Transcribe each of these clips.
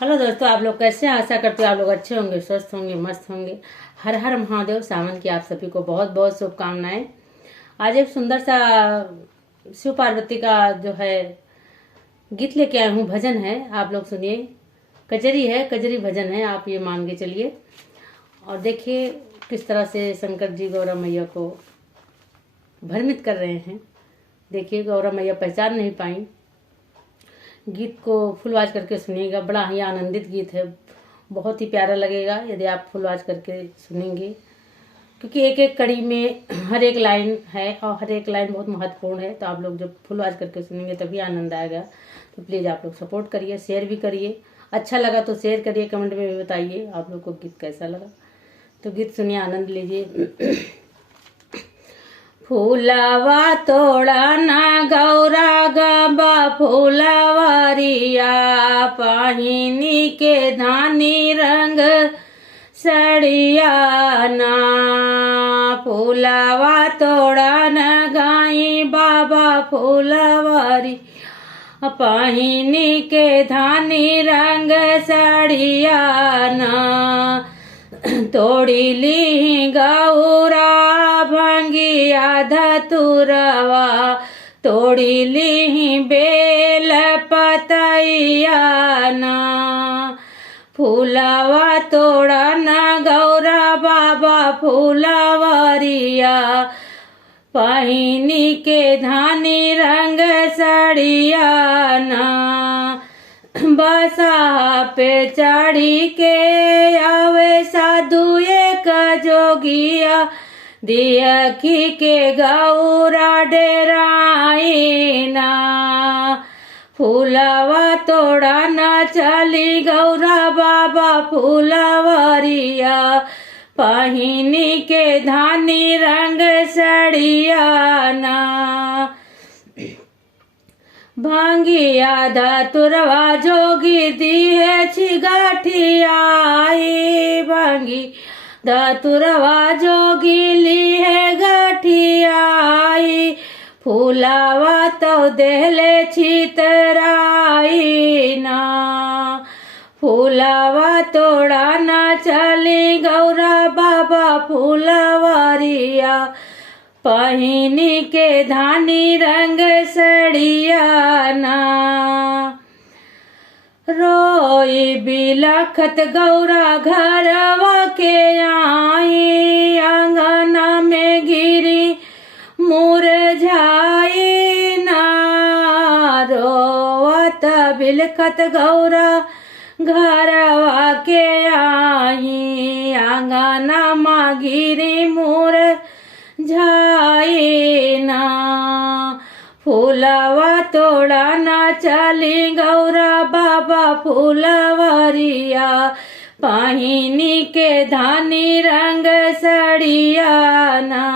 Hello दोस्तों, आप लोग कैसे हैं? आशा करते हो आप लोग अच्छे होंगे, स्वस्थ होंगे, मस्त होंगे। हर हर महादेव। सावन की आप सभी को बहुत बहुत शुभकामनाएं। आज एक सुंदर सा शिव पार्वती का जो है गीत लेके आए हूँ। भजन है, आप लोग सुनिए। कजरी है, कजरी भजन है, आप ये मान के चलिए। और देखिए किस तरह से शंकर जी गौरा मैया को भ्रमित कर रहे हैं। देखिए गौरा मैया पहचान नहीं पाई। गीत को फुल आवाज करके सुनिएगा, बड़ा ही आनंदित गीत है, बहुत ही प्यारा लगेगा यदि आप फुल आवाज करके सुनेंगे, क्योंकि एक एक कड़ी में हर एक लाइन है और हर एक लाइन बहुत महत्वपूर्ण है। तो आप लोग जब फुल आवाज करके सुनेंगे तभी आनंद आएगा। तो प्लीज़ आप लोग सपोर्ट करिए, शेयर भी करिए। अच्छा लगा तो शेयर करिए, कमेंट में भी बताइए आप लोग को गीत कैसा लगा। तो गीत सुनिए, आनंद लीजिए। फूलवा तोड़ा ना गौरा गबा फूलवरिया, पाहिनी के धानी रंग सड़िया ना। फूलवा तोड़ा न गाई बाबा फूलवरी, पाहिनी के धानी रंग सड़िया ना। तोड़ी ली गौरा भंगिया धतुरवा, तोड़ी ली बेल पतैया ना। फूलवा तोड़ा न गौरा बाबा फूलवरिया, पहिनी के धानी रंग सड़िया ना। बसा पे चढ़ी के आवे साधु एक जोगिया, दियखी के गौरा डेराई ना। फूलवा तोड़ा न चली गौरा बाबा फूलवरिया, पहिनी के धानी रंग सड़िया ना। भांगिया धतुरवा जोगी दिए छिगाठियाई, भांगी धतुरवा जोगी ली है गठियाई। फूलवा तो देहले छितराई ना। फूलवा तोड़ा न चली गौरा बाबा फूलवरिया, पहिनी के धानी रंग सड़िया ना। रोई बिलखत गौरा घरवा के आई, आंगना में गिरी मुरझाई ना। रोवत बिलखत गौरा घरवा के आई, आंगना में गिरी मुरझाई ना। फूलवा तोड़ा न चली गौरा बाबा फूलवरिया, पहिनी के धानी रंग सड़िया ना।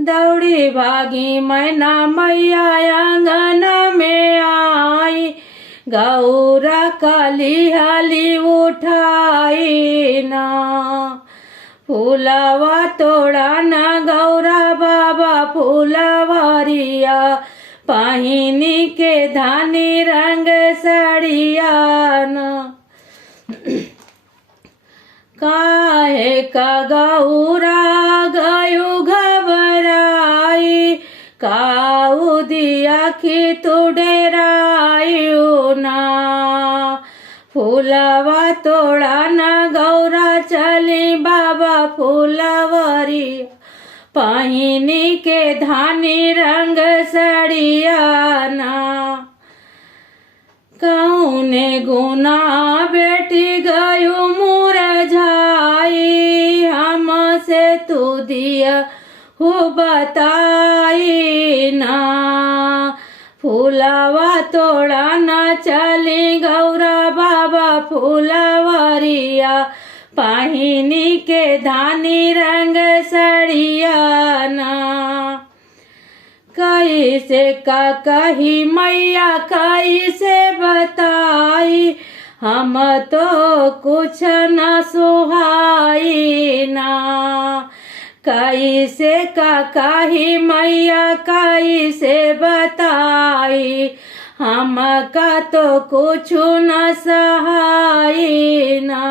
दौड़ी भागी मैना मैया आंगन में आई, गौरा काली हाली उठाई ना। फूलवा तोड़ा न गौरा बाबा फूलवरिया, पहिनी के धानी रंग सड़िया ना। काहे का गौरा गयु घबराई, काऊ दिया कि तू डेरायु ना। फूलवा तोड़ा न गौरा चली बाबा फूलवरिया, पहिनी के धानी रंग सड़िया ना। कौने गुना बेटी गयु मुरझाई, हमसे तू दिया हो बताई ना। फूलवा तोड़ा न चली गौरा बाबा फूलवरिया, पहिनी के धानी रंग सड़िया ना। कैसे का कही मैया कैसे बताई, हम तो कुछ न सुहाई ना। कैसे का कही मैया कैसे बताई, हमका तो कुछ न सहाई ना।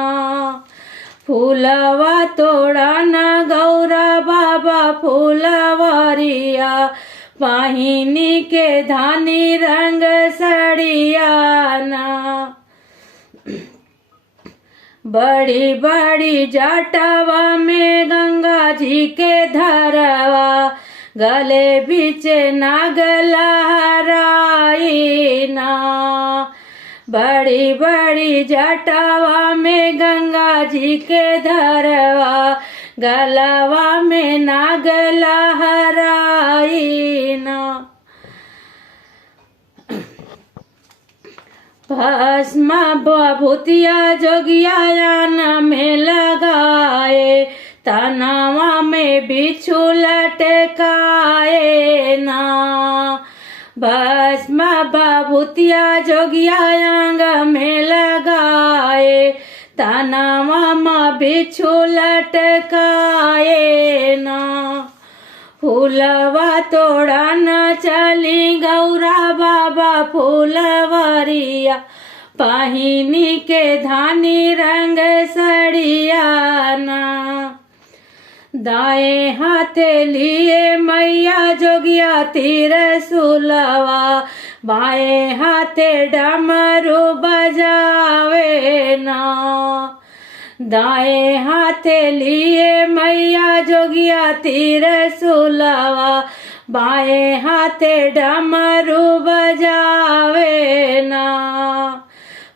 फूलवा तोड़ा न गौरा बाबा फूलवरिया, पाहिनी के धानी रंग सड़िया ना। बड़ी बड़ी जटावा में गंगा जी के धरवा, गले बीच नाग लहराई ना। बड़ी बड़ी जटावा में गंगा जी के धरवा, गलवा में नाग लहराई ना। भस्म बभूतिया जोगिया में लगाए, तनावा में बिच्छू लटकाए ना। भस्म बभूतिया जोगिया में लगाए, तनावा में बिच्छू लटकाए ना। फूलवा तोड़ा न चली गौरा बाबा फूलवरिया, पाहिनी के धानी रंग सड़िया ना। दाएं हाथे लिए मैया जोगिया त्रिशूलवा, बाएं हाथे डमरू बजावे ना। दाएं हाथे लिए मैया जोगिया त्रिशूलवा, बाएं हाथे डमरू बजावे ना।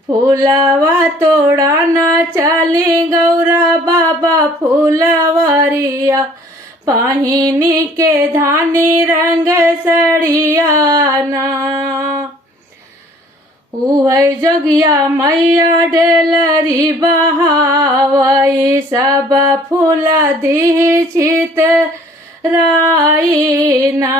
फूलवा तोड़ा न चली गौरा बाबा फूलवरिया, पाहिनी के धानी रंग सड़िया ना। उहै जोगिया मैया डेलरी बहावई, सब फूल दीक्षित राई ना।